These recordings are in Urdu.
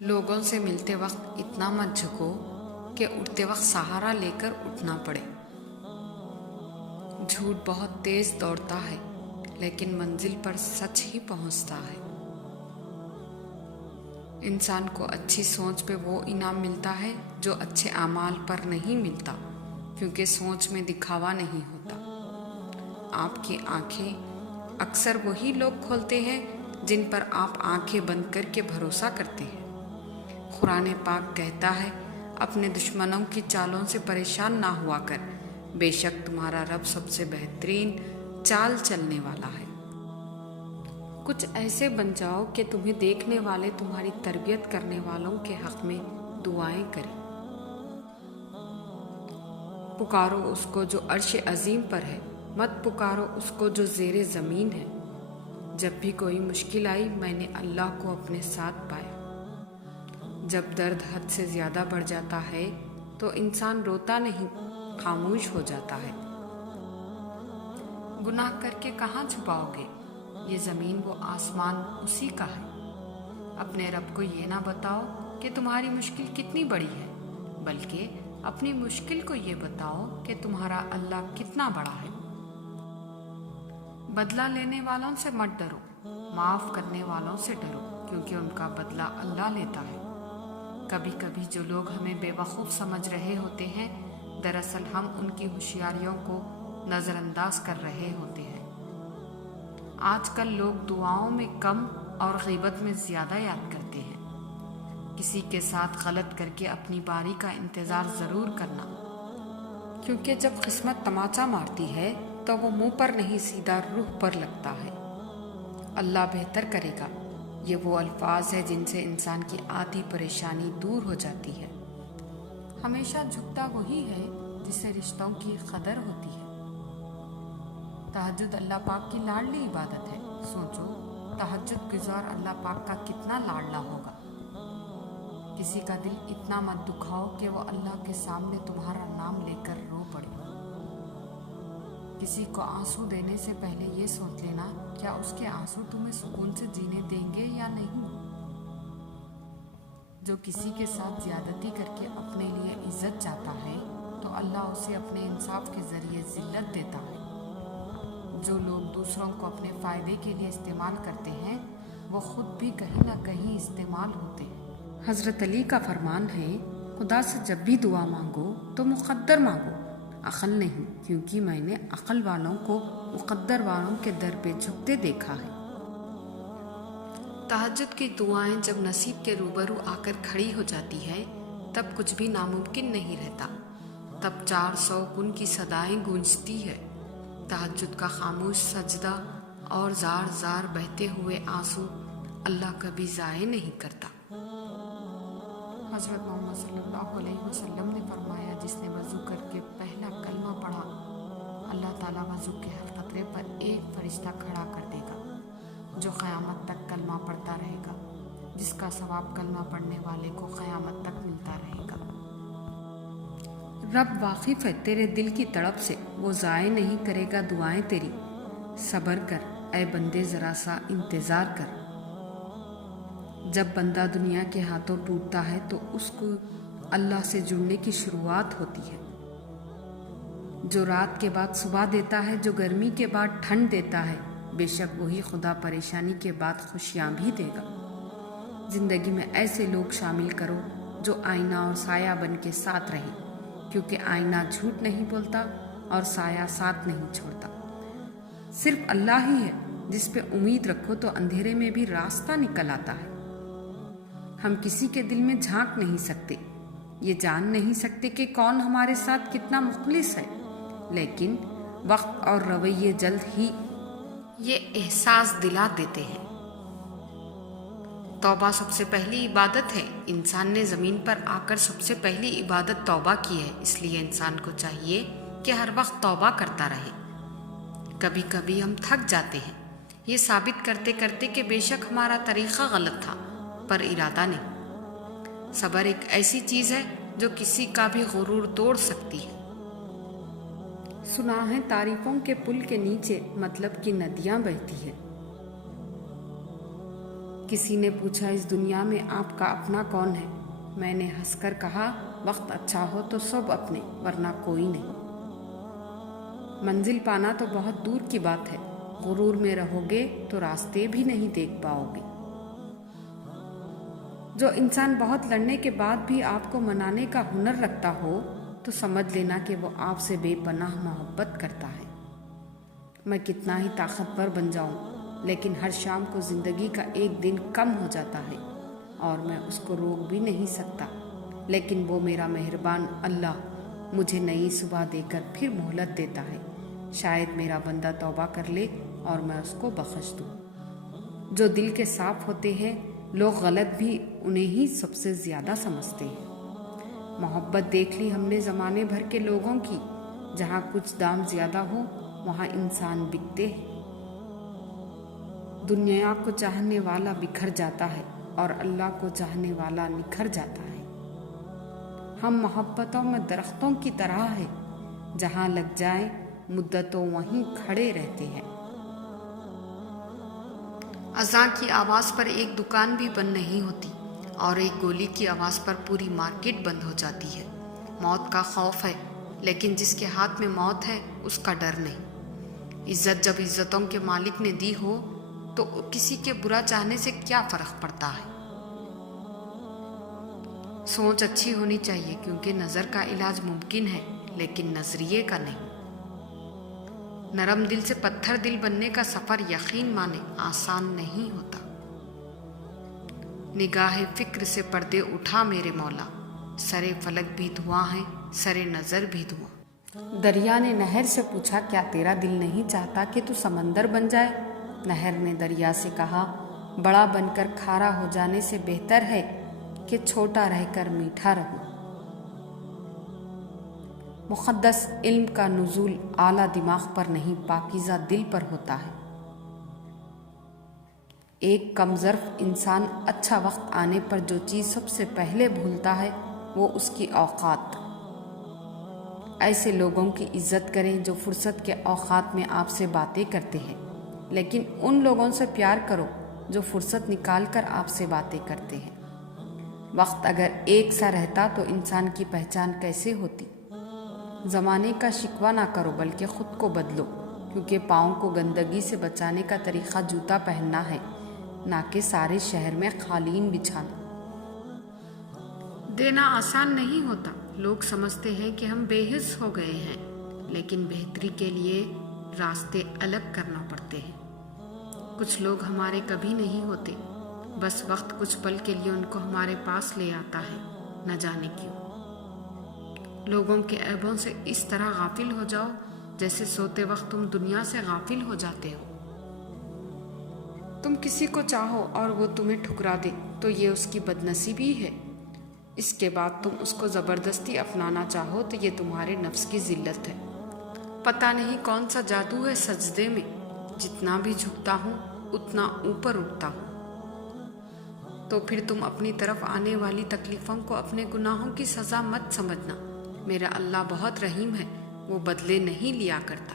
لوگوں سے ملتے وقت اتنا مت جھکو کہ اٹھتے وقت سہارا لے کر اٹھنا پڑے۔ جھوٹ بہت تیز دوڑتا ہے لیکن منزل پر سچ ہی پہنچتا ہے۔ انسان کو اچھی سوچ پہ وہ انعام ملتا ہے جو اچھے اعمال پر نہیں ملتا، کیونکہ سوچ میں دکھاوا نہیں ہوتا۔ آپ کی آنکھیں اکثر وہی لوگ کھولتے ہیں جن پر آپ آنکھیں بند کر کے بھروسہ کرتے ہیں۔ قرآن پاک کہتا ہے، اپنے دشمنوں کی چالوں سے پریشان نہ ہوا کر، بے شک تمہارا رب سب سے بہترین چال چلنے والا ہے۔ کچھ ایسے بن جاؤ کہ تمہیں دیکھنے والے تمہاری تربیت کرنے والوں کے حق میں دعائیں کریں۔ پکارو اس کو جو عرش عظیم پر ہے، مت پکارو اس کو جو زیر زمین ہے۔ جب بھی کوئی مشکل آئی میں نے اللہ کو اپنے ساتھ پایا۔ جب درد حد سے زیادہ بڑھ جاتا ہے تو انسان روتا نہیں، خاموش ہو جاتا ہے۔ گناہ کر کے کہاں چھپاؤ گے؟ یہ زمین و آسمان اسی کا ہے۔ اپنے رب کو یہ نہ بتاؤ کہ تمہاری مشکل کتنی بڑی ہے، بلکہ اپنی مشکل کو یہ بتاؤ کہ تمہارا اللہ کتنا بڑا ہے۔ بدلہ لینے والوں سے مت ڈرو، معاف کرنے والوں سے ڈرو، کیونکہ ان کا بدلہ اللہ لیتا ہے۔ کبھی کبھی جو لوگ ہمیں بے وقوف سمجھ رہے ہوتے ہیں، دراصل ہم ان کی ہوشیاریوں کو نظر انداز کر رہے ہوتے ہیں۔ آج کل لوگ دعاؤں میں کم اور غیبت میں زیادہ یاد کرتے ہیں۔ کسی کے ساتھ غلط کر کے اپنی باری کا انتظار ضرور کرنا، کیونکہ جب قسمت تماچا مارتی ہے تو وہ منہ پر نہیں سیدھا روح پر لگتا ہے۔ اللہ بہتر کرے گا، یہ وہ الفاظ ہے جن سے انسان کی آدھی پریشانی دور ہو جاتی ہے۔ ہمیشہ جھکتا وہی ہے جسے رشتوں کی قدر ہوتی ہے۔ تہجد اللہ پاک کی لاڈلی عبادت ہے۔ سوچو، تہجد گزار اللہ پاک کا کتنا لاڈلا ہوگا۔ کسی کا دل اتنا مت دکھاؤ کہ وہ اللہ کے سامنے تمہارا نام لے کر رو پڑے۔ کسی کو آنسو دینے سے پہلے یہ سوچ لینا، کیا اس کے آنسو تمہیں سکون سے جینے دیں گے یا نہیں۔ جو کسی کے ساتھ زیادتی کر کے اپنے لیے عزت چاہتا ہے تو اللہ اسے اپنے انصاف کے ذریعے ذلت دیتا ہے۔ جو لوگ دوسروں کو اپنے فائدے کے لیے استعمال کرتے ہیں، وہ خود بھی کہیں نہ کہیں استعمال ہوتے ہیں۔ حضرت علی کا فرمان ہے، خدا سے جب بھی دعا مانگو تو مقدر مانگو، عقل نہیں، کیونکہ میں نے عقل والوں کو مقدر والوں کے در پہ جھکتے دیکھا ہے۔ تہجد کی دعائیں جب نصیب کے روبرو آ کر کھڑی ہو جاتی ہے، تب کچھ بھی ناممکن نہیں رہتا۔ تب 400 گن کی صدائیں گونجتی ہے۔ تہجد کا خاموش سجدہ اور زار زار بہتے ہوئے آنسو اللہ کبھی ضائع نہیں کرتا۔ حضرت محمد صلی اللہ علیہ وسلم نے فرمایا، جس نے وضو کر کے پہلا کلمہ پڑھا، اللہ تعالیٰ وضو کے ہر قطرے پر ایک فرشتہ کھڑا کر دے گا جو قیامت تک کلمہ پڑھتا رہے گا، جس کا ثواب کلمہ پڑھنے والے کو قیامت تک ملتا رہے گا۔ رب واقف ہے تیرے دل کی تڑپ سے، وہ ضائع نہیں کرے گا دعائیں تیری۔ صبر کر اے بندے، ذرا سا انتظار کر۔ جب بندہ دنیا کے ہاتھوں ٹوٹتا ہے تو اس کو اللہ سے جڑنے کی شروعات ہوتی ہے۔ جو رات کے بعد صبح دیتا ہے، جو گرمی کے بعد ٹھنڈ دیتا ہے، بے شک وہی خدا پریشانی کے بعد خوشیاں بھی دے گا۔ زندگی میں ایسے لوگ شامل کرو جو آئینہ اور سایہ بن کے ساتھ رہیں، کیونکہ آئینہ جھوٹ نہیں بولتا اور سایہ ساتھ نہیں چھوڑتا۔ صرف اللہ ہی ہے جس پہ امید رکھو تو اندھیرے میں بھی راستہ نکل آتا ہے۔ ہم کسی کے دل میں جھانک نہیں سکتے، یہ جان نہیں سکتے کہ کون ہمارے ساتھ کتنا مخلص ہے، لیکن وقت اور رویے جلد ہی یہ احساس دلا دیتے ہیں۔ توبہ سب سے پہلی عبادت ہے۔ انسان نے زمین پر آ کر سب سے پہلی عبادت توبہ کی ہے، اس لیے انسان کو چاہیے کہ ہر وقت توبہ کرتا رہے۔ کبھی کبھی ہم تھک جاتے ہیں یہ ثابت کرتے کرتے کہ بے شک ہمارا طریقہ غلط تھا، پر ارادہ نہیں۔ صبر ایک ایسی چیز ہے جو کسی کا بھی غرور توڑ سکتی ہے۔ سنا ہے تعریفوں کے پل کے نیچے مطلب کی ندیاں بہتی ہیں۔ کسی نے پوچھا اس دنیا میں آپ کا اپنا کون ہے؟ میں نے ہنس کر کہا وقت اچھا ہو تو سب اپنے ورنہ کوئی نہیں۔ منزل پانا تو بہت دور کی بات ہے، غرور میں رہو گے تو راستے بھی نہیں دیکھ پاؤ گے۔ جو انسان بہت لڑنے کے بعد بھی آپ کو منانے کا ہنر رکھتا ہو تو سمجھ لینا کہ وہ آپ سے بے پناہ محبت کرتا ہے۔ میں کتنا ہی طاقتور بن جاؤں لیکن ہر شام کو زندگی کا ایک دن کم ہو جاتا ہے اور میں اس کو روک بھی نہیں سکتا، لیکن وہ میرا مہربان اللہ مجھے نئی صبح دے کر پھر مہلت دیتا ہے۔ شاید میرا بندہ توبہ کر لے اور میں اس کو بخش دوں۔ جو دل کے صاف ہوتے ہیں لوگ غلط بھی انہیں ہی سب سے زیادہ سمجھتے ہیں۔ محبت دیکھ لی ہم نے زمانے بھر کے لوگوں کی، جہاں کچھ دام زیادہ ہو وہاں انسان بکتے ہیں۔ دنیا کو چاہنے والا بکھر جاتا ہے اور اللہ کو چاہنے والا نکھر جاتا ہے۔ ہم محبتوں میں درختوں کی طرح ہے، جہاں لگ جائیں مدتوں وہیں کھڑے رہتے ہیں۔ اذان کی آواز پر ایک دکان بھی بند نہیں ہوتی اور ایک گولی کی آواز پر پوری مارکیٹ بند ہو جاتی ہے۔ موت کا خوف ہے لیکن جس کے ہاتھ میں موت ہے اس کا ڈر نہیں۔ عزت جب عزتوں کے مالک نے دی ہو تو کسی کے برا چاہنے سے کیا فرق پڑتا ہے۔ سوچ اچھی ہونی چاہیے کیونکہ نظر کا علاج ممکن ہے لیکن نظریے کا نہیں۔ نرم دل سے پتھر دل بننے کا سفر یقین مانے آسان نہیں ہوتا۔ نگاہ فکر سے پردے اٹھا میرے مولا، سرے فلک بھی دھواں ہے سرے نظر بھی دھواں۔ دریا نے نہر سے پوچھا کیا تیرا دل نہیں چاہتا کہ تو سمندر بن جائے؟ نہر نے دریا سے کہا بڑا بن کر کھارا ہو جانے سے بہتر ہے کہ چھوٹا رہ کر میٹھا رہوں۔ مقدس علم کا نزول اعلیٰ دماغ پر نہیں پاکیزہ دل پر ہوتا ہے۔ ایک کم ظرف انسان اچھا وقت آنے پر جو چیز سب سے پہلے بھولتا ہے وہ اس کی اوقات۔ ایسے لوگوں کی عزت کریں جو فرصت کے اوقات میں آپ سے باتیں کرتے ہیں، لیکن ان لوگوں سے پیار کرو جو فرصت نکال کر آپ سے باتیں کرتے ہیں۔ وقت اگر ایک سا رہتا تو انسان کی پہچان کیسے ہوتی؟ زمانے کا شکوہ نہ کرو بلکہ خود کو بدلو، کیونکہ پاؤں کو گندگی سے بچانے کا طریقہ جوتا پہننا ہے، نہ کہ سارے شہر میں قالین بچھانا۔ دینا آسان نہیں ہوتا۔ لوگ سمجھتے ہیں کہ ہم بے حس ہو گئے ہیں، لیکن بہتری کے لیے راستے الگ کرنا پڑتے ہیں۔ کچھ لوگ ہمارے کبھی نہیں ہوتے، بس وقت کچھ پل کے لیے ان کو ہمارے پاس لے آتا ہے، نہ جانے کیوں۔ لوگوں کے عیبوں سے اس طرح غافل ہو جاؤ جیسے سوتے وقت تم دنیا سے غافل ہو جاتے ہو۔ تم کسی کو چاہو اور وہ تمہیں ٹھکرا دے تو یہ اس کی بدنصیبی ہے۔ اس کے بعد تم اس کو زبردستی اپنانا چاہو تو یہ تمہارے نفس کی ذلت ہے۔ پتہ نہیں کون سا جادو ہے سجدے میں، جتنا بھی جھکتا ہوں اتنا اوپر اٹھتا ہوں۔ تو پھر تم اپنی طرف آنے والی تکلیفوں کو اپنے گناہوں کی سزا مت سمجھنا۔ میرا اللہ بہت رحیم ہے، وہ بدلے نہیں لیا کرتا۔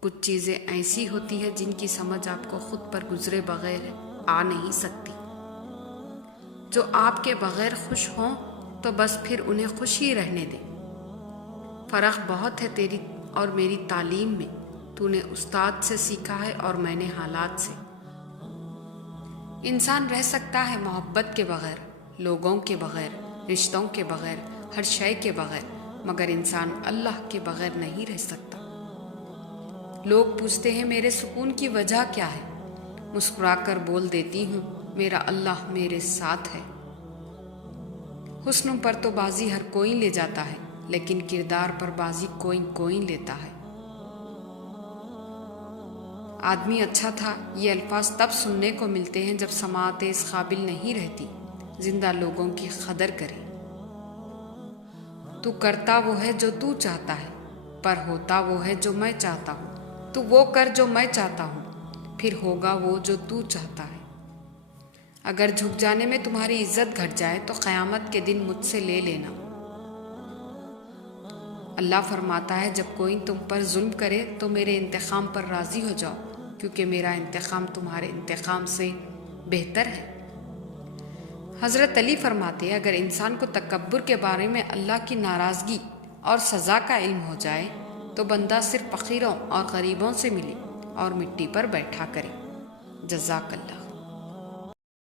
کچھ چیزیں ایسی ہوتی ہیں جن کی سمجھ آپ کو خود پر گزرے بغیر آ نہیں سکتی۔ جو آپ کے بغیر خوش ہوں تو بس پھر انہیں خوش ہی رہنے دیں۔ فرق بہت ہے تیری اور میری تعلیم میں، تو نے استاد سے سیکھا ہے اور میں نے حالات سے۔ انسان رہ سکتا ہے محبت کے بغیر، لوگوں کے بغیر، رشتوں کے بغیر، ہر شے کے بغیر، مگر انسان اللہ کے بغیر نہیں رہ سکتا۔ لوگ پوچھتے ہیں میرے سکون کی وجہ کیا ہے؟ مسکرا کر بول دیتی ہوں میرا اللہ میرے ساتھ ہے۔ حسن پر تو بازی ہر کوئی لے جاتا ہے، لیکن کردار پر بازی کوئی لیتا ہے۔ آدمی اچھا تھا یہ الفاظ تب سننے کو ملتے ہیں جب سماعت اس قابل نہیں رہتی زندہ لوگوں کی قدر کرے۔ تو کرتا وہ ہے جو تو چاہتا ہے، پر ہوتا وہ ہے جو میں چاہتا ہوں۔ تو وہ کر جو میں چاہتا ہوں، پھر ہوگا وہ جو تو چاہتا ہے۔ اگر جھک جانے میں تمہاری عزت گھٹ جائے تو قیامت کے دن مجھ سے لے لینا۔ اللہ فرماتا ہے جب کوئی تم پر ظلم کرے تو میرے انتقام پر راضی ہو جاؤ، کیونکہ میرا انتقام تمہارے انتقام سے بہتر ہے۔ حضرت علی فرماتے اگر انسان کو تکبر کے بارے میں اللہ کی ناراضگی اور سزا کا علم ہو جائے تو بندہ صرف فقیروں اور غریبوں سے ملے اور مٹی پر بیٹھا کرے۔ جزاک اللہ۔